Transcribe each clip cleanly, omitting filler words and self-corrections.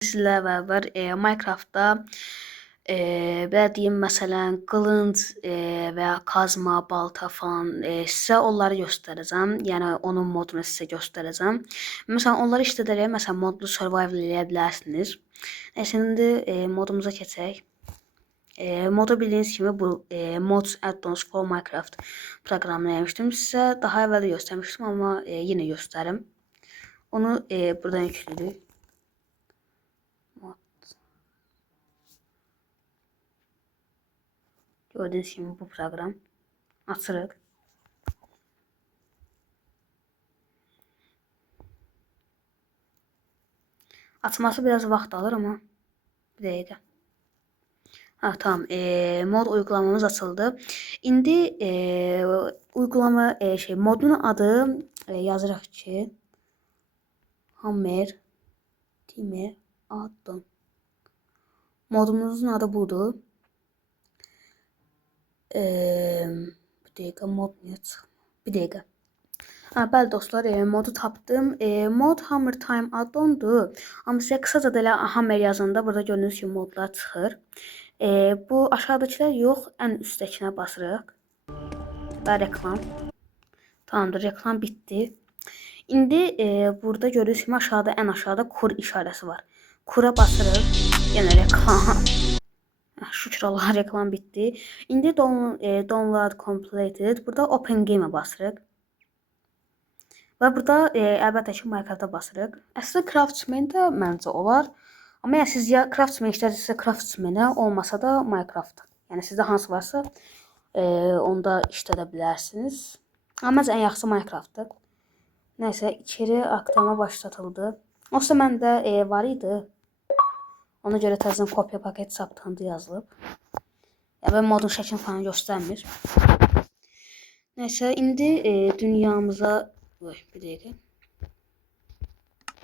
Sizlerle beraber Minecraft'ta belə deyim, məsələn, qılınc veya kazma, balta falan sizə onları göstərəcəm. Yəni onun modunu sizə göstərəcəm. Məsələn, onları işlədərək modlu survival eləyə bilərsiniz. Şimdi modumuza keçək. Modu bildiğiniz kimi bu Mods Add-ons for Minecraft proqramını eləmişdim. Sizə daha əvvəl də göstərmişdim, amma yenə göstərim. Onu buradan yüklədik. Gördüğünüz gibi bu program açırıq. Açması biraz vaxt alır ama bir dəqiqə. Tamam. Mod uygulamamız açıldı. İndi uygulama modun adı yazırıq ki Hammer Time Addon. Modumuzun adı budur. Bir dəqiqə mod niyə çıxmır? Bir dəqiqə. Bəli dostlar, modu tapdım. Mod Hammer Time addondur. Amma sizə qısaca da elə Hammer yazanda burada gördüyünüz kimi modlar çıxır. Bu aşağıdakiler yox, ən üstdəkinə basırıq. Və reklam. Tamamdır, reklam bitdi. İndi burada gördüyünüz kimi aşağıda, ən aşağıda kur işarəsi var. Kura basırıq. Yenə reklam. Şükür Allah, reklam bitdi. İndi download completed. Burada open game'e basırıq. Və burada əlbəttə ki Minecraft'a basırıq. Əslində Craftsman də məncə olar. Amma ya siz ya Craftsman işlədirsə Craftsman-ə, olmasa da Minecraft. Yəni sizdə hansı varsa onda işlədə bilərsiniz. Amma məncə ən yaxşısı Minecraft'dır. Nəysə, içeri aktarma başlatıldı. Olsa məndə var idi. Ona görə təzədən kopya paket saptandı yazılıb. Ya ben modun şəklini falan göstərmir. Nəysə, indi dünyamıza bir dəqiqə.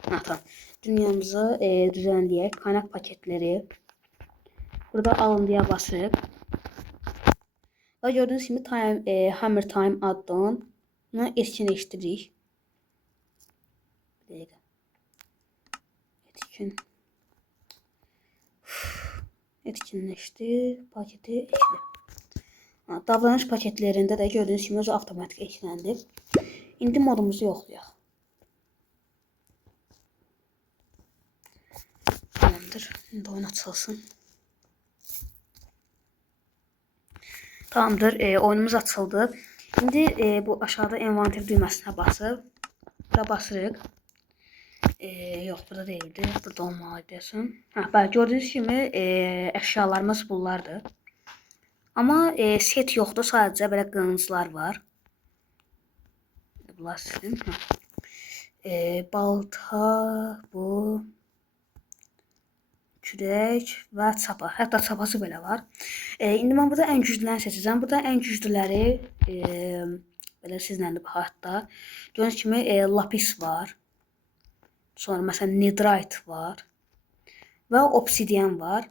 Tamam. Dünyamıza düzenleyək. Kaynak paketleri. Burada alındıya basırıq. Və gördüğünüz kimi Hammer Time addonu etkinləşdiririk. Bir dəqiqə. Etkinleşti. Paketi ekle. Davranış paketlerinde de gördüğünüz gibi avtomatik eklendi. İndi modumuzu yoxlayaq. Tamamdır. İndi oyun açılsın. Tamamdır. Oyunumuz açıldı. İndi bu aşağıda envanter düyməsine basıb bura basırıq. Yox, burada değildi. Burada olmalıydı. Bəli, gördüyünüz kimi əşyalarımız bunlardır. Amma set yoxdur, sadəcə belə qılınclar var. Bunlar sizin. Balta, bu, kürək və çapa. Hətta çapası belə var. İndi mən burada ən güclülərini seçəcəm. Burada ən güclüləri belə sizlə də baxaq da. Gördüyünüz kimi lapis var. Sonra məsələn netherite var və obsidian var.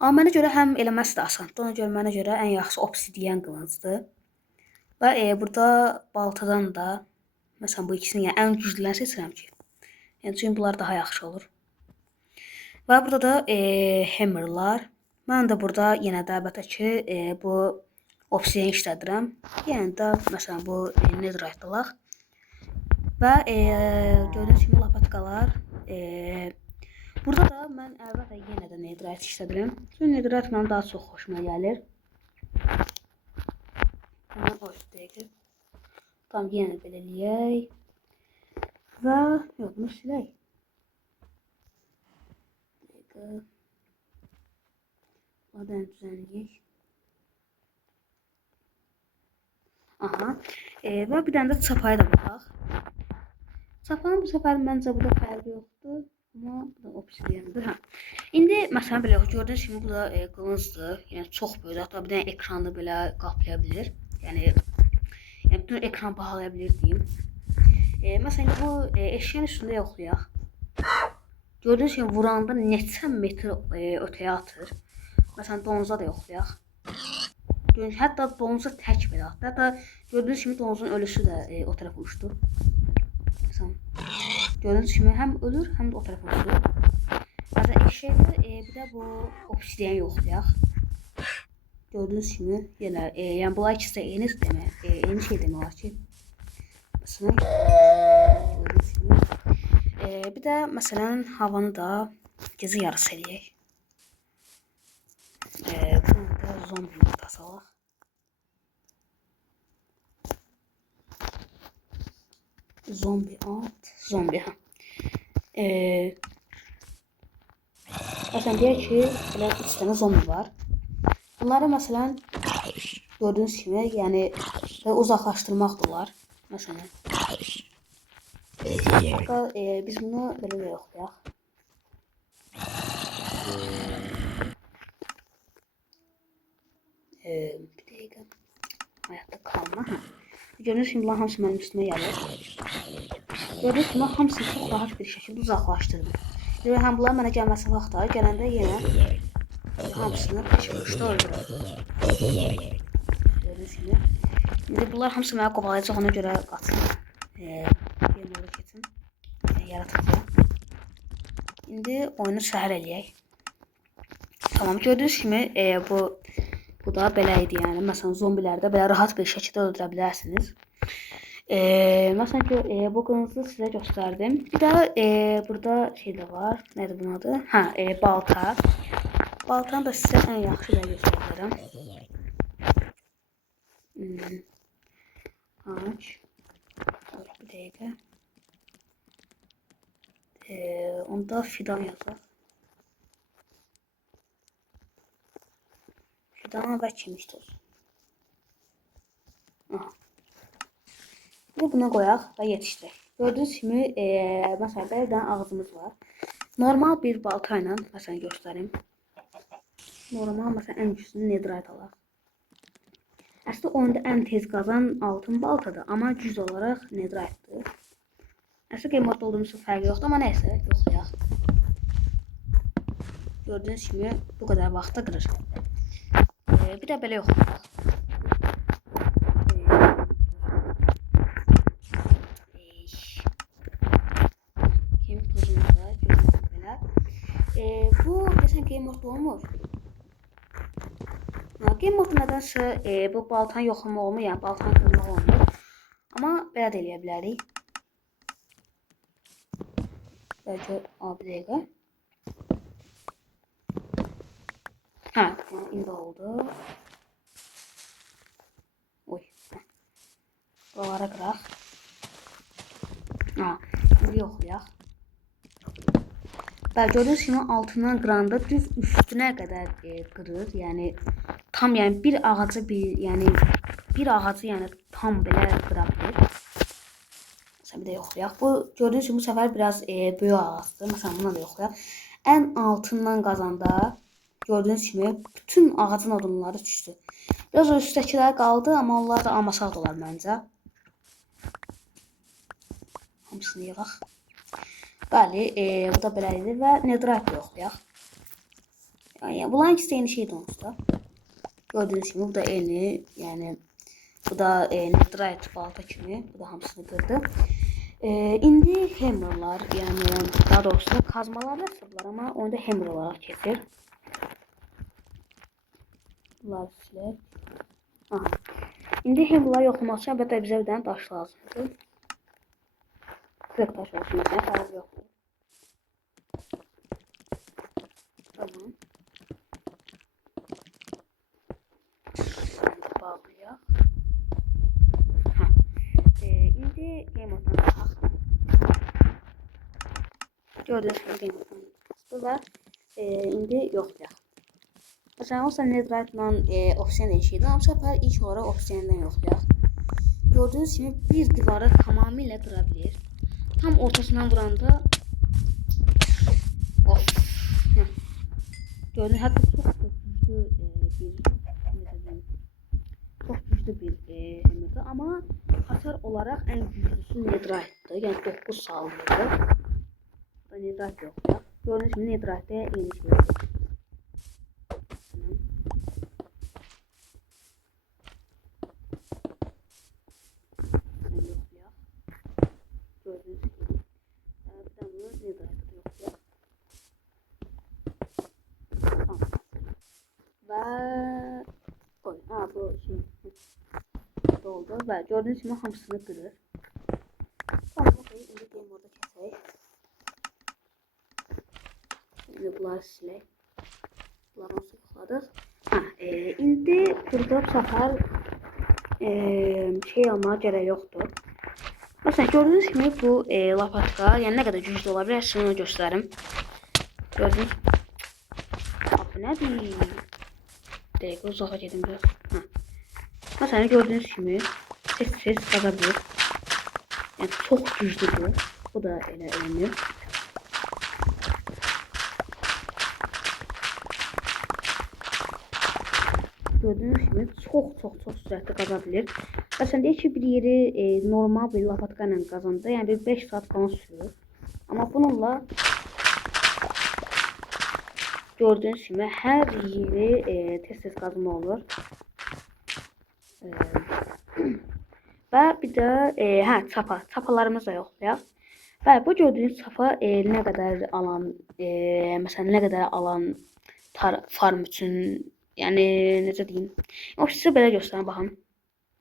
Amma mənə görə həm eləməsi də asandır. Ona görə mənə görə ən yaxşısı obsidian qılıncdır. Və burada baltadan da məsələn bu ikisini yəni ən güclülərini seçirəm ki. Yəni çünki bunlar daha yaxşı olur. Və burada da hammerlar. Mən də burada yenə də əlbəttə ki bu obsidian işlədirəm. Yəni də məsələn bu netherite alaq. Və gördüyünüz kimi lapatkalar. Burada da mən əlbəttə yenə də netherite işlədirəm. Çünki netherite mənim daha çox xoşuma gəlir. Tam yenə belə eləyək. Və yox, bunu silək. Buradan düzənləyək. Aha. Və bir dənə də çapaya da baxaq. Çapanın bu səfər məncə burada fərqi yoxdur. Amma bu da obsidiandır. İndi məsələn belə gördüyünüz kimi bu da qılıncdır. Yəni çox böyük. Hətta bir dənə ekranı belə qaplaya bilir. Yəni bütün ekran bağlaya bilir deyim. Məsələn bu eşyanın üstündə yoxlayaq. Gördüyünüz kimi vuranda neçə metr ötəyə atır. Məsələn donuza da yoxlayaq. Hətta donuza tək belə atdı. Hətta gördüyünüz kimi donuzun ölüsü də o tərəfə uçdu. Gördüğünüz kimi hem ölür hem de o tarafa uçur. də bu obsidian yoxlayaq. Gördüyünüz kimi yenə yəni bunlar ikisi də eyni demək, eyni şey demək olar ki. Məsələn, gördüyünüz kimi bir də məsələn havanı da gecə yarısı eləyək. Bunu da zombi yumurtası alaq. Zombi at, zombi ha. Məsələn deyək ki, belə 3 dənə zombi var. Bunları məsələn gördüyünüz kimi, yəni uzaqlaşdırmaq da olar. Məsələn. Biz bunu belə də yoxlayaq. Bir dəqiqə. Hayatta qalma. Gördüyünüz kimi bunlar hamısı mənim üstümə gəlir. Gördüyünüz kimi hamısını çox rahat bir şəkildə uzaqlaşdırdım. Və həm bunlar mənə gəlməsi vaxtda gələndə yenə hamısını peşmişdə öldürür. Gördüyünüz kimi. İndi bunlar hamısı mənə qovalayacaq, ona görə qaçın. Yeni ola keçin. Yaratıcıya. İndi oyunu səhər eləyək. Tamam, gördüyünüz kimi bu da belə idi yəni. Məsələn, zombiləri də belə rahat bir şəkildə öldürə bilərsiniz. Məsələn ki, bu qılıncı sizə göstərdim. Bir də burada şey də var. Nədir bunun adı? Hə, balta. Baltanı da sizə ən yaxşı da göstərəcəm. Ağac. Bir dəqiqə. Onda fidan yazaq. Fidan və çimişdir. Aha. Şimdi buna qoyaq və yetişdirək. Gördüyünüz kimi, məsələn, bir dənə ağzımız var. Normal bir balta ilə, məsələn, göstərim. Normal, məsələn, ən güclü netherite alaq. Əslində, oyunda ən tez qazan altın baltadır, amma güc olaraq netherite'dir. Əslində, game modda olduğumuz fərqi yoxdur, amma nəysə, yoxlayaq. Gördüyünüz kimi, bu qədər vaxtda qırır. Bir də belə yoxlayaq. Bu desem game modda olmur. Game modda nədənsə bu baltanı yoxlama olmur, yəni baltanı qırmaq olmur. Amma belə də eləyə bilərik. Bəlkə bir dəqiqə. Hə, indi oldu. Oy. Buralara qıraq. İndi yoxlayaq. Gördüyünüz kimi altından qıranda düz üstünə qədər qırır. Yəni tam bir ağacı tam belə qıra bilir. Məsələn bir də yoxlayaq. Bu gördüyünüz kimi bu səfər biraz böyük ağacdır. Məsələn buna da yoxlayaq. Ən altından qazanda gördüyünüz kimi bütün ağacın odunları düşdü. Biraz o üstdəkilər qaldı, amma onları da almasaq da olar məncə. Hamısını yığaq. Bəli, bu da belə idi və netherite yoxlayaq. Yəni bunların ikisi eyni şeydir onsuz da. Gördüyünüz kimi bu da eyni, yəni bu da netherite balta kimi, bu da hamısını qırdı. İndi hammerlar, yəni daha doğrusu kazmalar nasıllar, amma oyunda hammer olaraq keçir. Bunlar silək. Aha. İndi hammerlar yoxlamaq üçün əlbəttə bizə bir dənə daş lazımdır. Kırık taş olsun mesela, fərqi yoxdur. Tamam. Bağlayaq. İndi game mode'dan çıxaq. Gördüyünüz kimi game mode'dan çıxdı və indi yoxlayaq. Məsələn, olsa netherite ilə obsidian eşiydi, amma səfər ilk olaraq obsidiandan yoxlayaq. Gördüyünüz kimi bir divarı tamamilə qıra bilir. Tam ortasından vuranda gördüğünüz hatta çok güçlü bir hammer'dı ama hasar olarak en güçlüsü netherite'dı. Yani 9 saldırdı. Netherite yok ya. Gördüğünüz gibi netherite'de yeni şey yok. və oy, bu şey oldu və gördüyünüz kimi hamısını qırır. Tamam, okey, indi game moda keçək. İndi bunları silək. Bunları onsuz yoxladıq. İndi burada bu səfər şey almağa gərək yoxdur. Məsələn, gördüyünüz kimi bu lapatka, yəni nə qədər güclü ola bilər, sizə onu göstərim. Gördünüz? Bu nədir? Dəqiqə uzağa gedim biraz. Məsələn, gördüyünüz kimi tez qaza bilir. Yəni çox güclüdür. Bu da elə eləmir. Gördüyünüz kimi çox sürətli qaza bilir. Məsələn, deyək ki, bir yeri normal bir lapatka ilə qazandı. Yəni bir 5 saat falan sürür. Amma bununla gördüyünüz kimi hər yeri tez qazma olur. Və bir də çapalarımız da yoxlayaq. Və bu gördüyünüz çapa nə qədər alan, məsələn, nə qədər alan farm üçün, yəni necə deyim? O sizə belə göstərin baxın.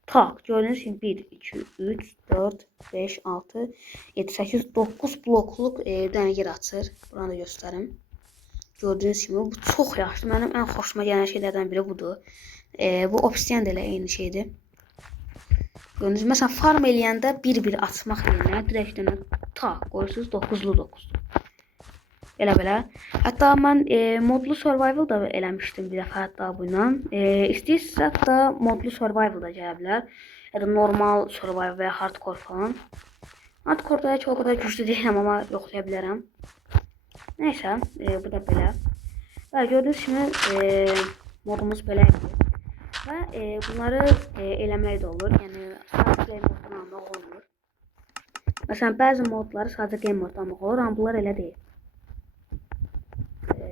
Tak, gördüyünüz kimi 1 2 3 4 5 6 7 8 9 blokluq dənə yer açır. Buranı da göstərim. Gördüyünüz kimi bu çox yaxşıdır. Mənim ən xoşuma gələn şeylərdən biri budur. Bu Obsidian da elə eyni şeydir. Gördüyünüz kimi, məsələn, farm eləyəndə bir açmaq yerinə direkt qoyursunuz 9'lu 9. Elə belə. Hətta mən modlu survival da eləmişdim bir dəfə hətta bu ilə. İstəyirsinizsə hətta modlu survival da gələ bilər. Ya da normal survival və ya hardcore falan. Hardcore-da heç o qədər güclü deyiləm, amma yoxlaya bilərəm. Nəysə, bu da belə. Və gördüyünüz kimi modumuz belə idi. Və bunları eləmək də olur. Yəni sadəcə game moddan almaq olmur. Məsələn, bəzi modları sadəcə game moddan almaq olur, amma bunlar elə deyil.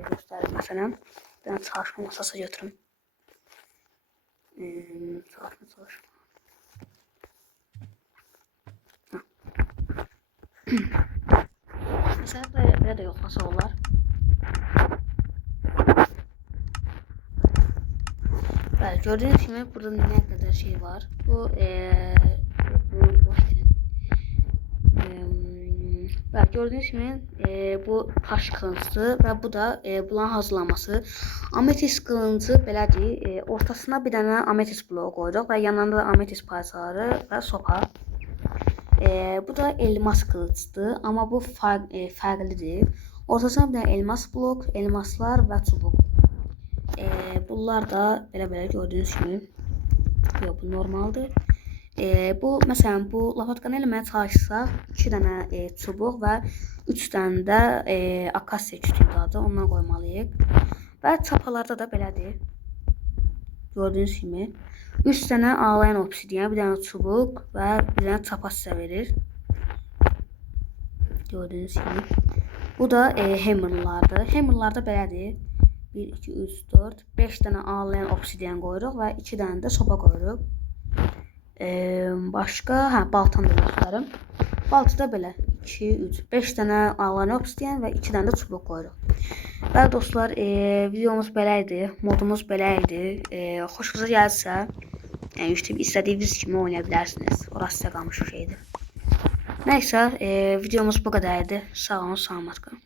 Göstərim məsələn. Bir dənə çalışma masası götürüm. Çalışma. Məsələn, belə də yoxlasa olar. Bəli, gördüyünüz kimi burada nə qədər şey var. Bu bəli, gördüyünüz kimi bu taş qılıncı və bu da bunların hazırlanması. Ametist qılıncı belədir. Ortasına bir dənə ametist bloğu qoyuruq və yanında da ametist parçaları və sopa. Bu da elmas qılıncdır, amma bu fərqlidir. Ortasına bir dənə elmas blok, elmaslar və çubuq. Bunlar da belə gördüyünüz kimi. Yox, bu normaldır. Bu məsələn bu lapatkanı eləməyə çalışsaq 2 dənə çubuq və 3 dənə də akasiya kütüyü adı ondan qoymalıyıq. Və çapalarda da belədir. Gördüyünüz kimi 3 dənə ağlayan obsidian, bir dənə çubuq və bir dənə çapa sizə verir. Gördüyünüz kimi. Bu da hammerlardır. Hammerlarda belədir. 1 2 3 4 5 dənə ağlayan obsidian qoyuruq və 2 dənə də sopa qoyuruq. Başqa, baltanı da göstərim. Baltada belə 2 3 5 dənə ağlayan obsidian və 2 dənə də çubuq qoyuruq. Bəli dostlar, videomuz belə idi, modumuz belə idi. Xoşunuza gəlsə, yəni yükləyib istədiyiniz kimi oynaya bilərsiniz. Orası sizə qalmış bir şeydir. Nəysə, videomuz bu qədər idi. Sağ olun, salamat qalın.